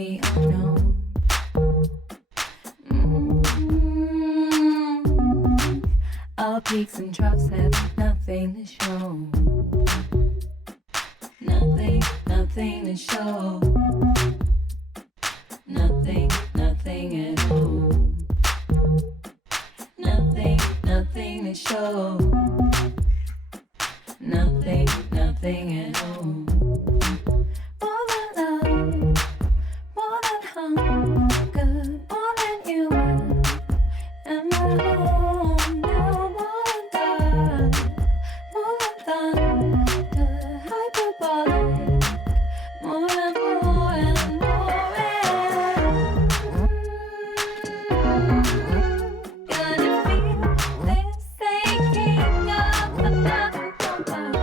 the unknown. Our peaks and troughs have nothing to show. Nothing, nothing to show. Nothing, nothing at all. Nothing, nothing to show. Nothing, nothing at all. More than love, more than hunger, more than you and my home. Now more than God, more than thunder, hyperbolic, more and more and more and gonna feel this aching of another compound.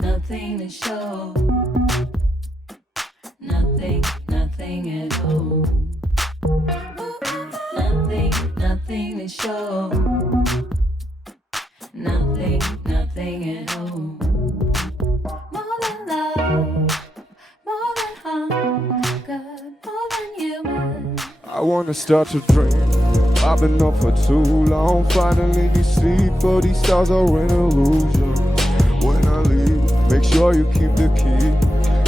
Nothing to show. Nothing, nothing at all. Nothing, nothing to show. Nothing, nothing at all. More than love, more than hunger, more than human. I wanna start to dream. I've been up for too long. Finally you see, but these stars are an illusion. When I leave, make sure you keep the key.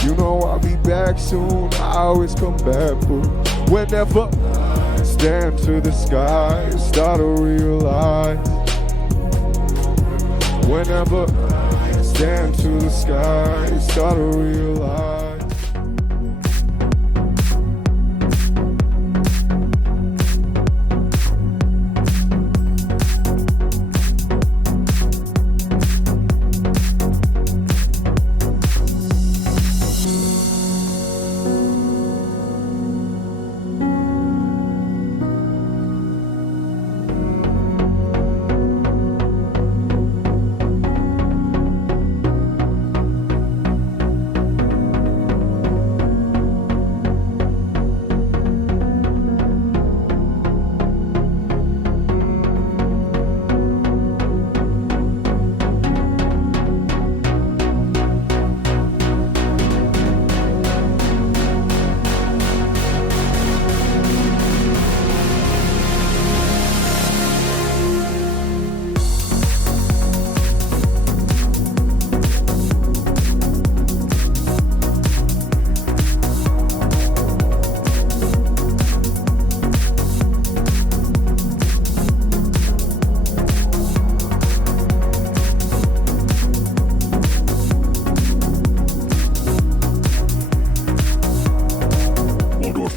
You know I'll be back soon. I always come back, but whenever I stand to the sky, start to realize. Whenever I stand to the sky, start to realize.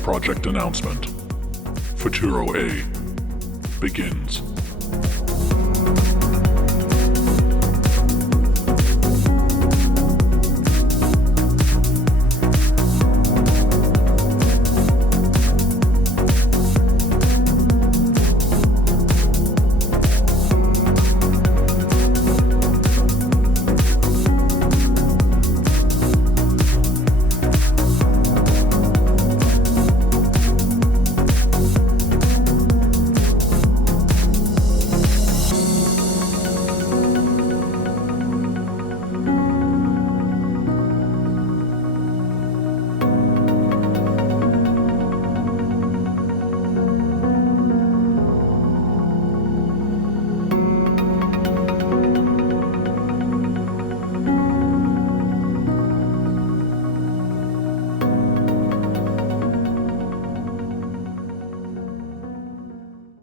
Project announcement. Futuro A begins.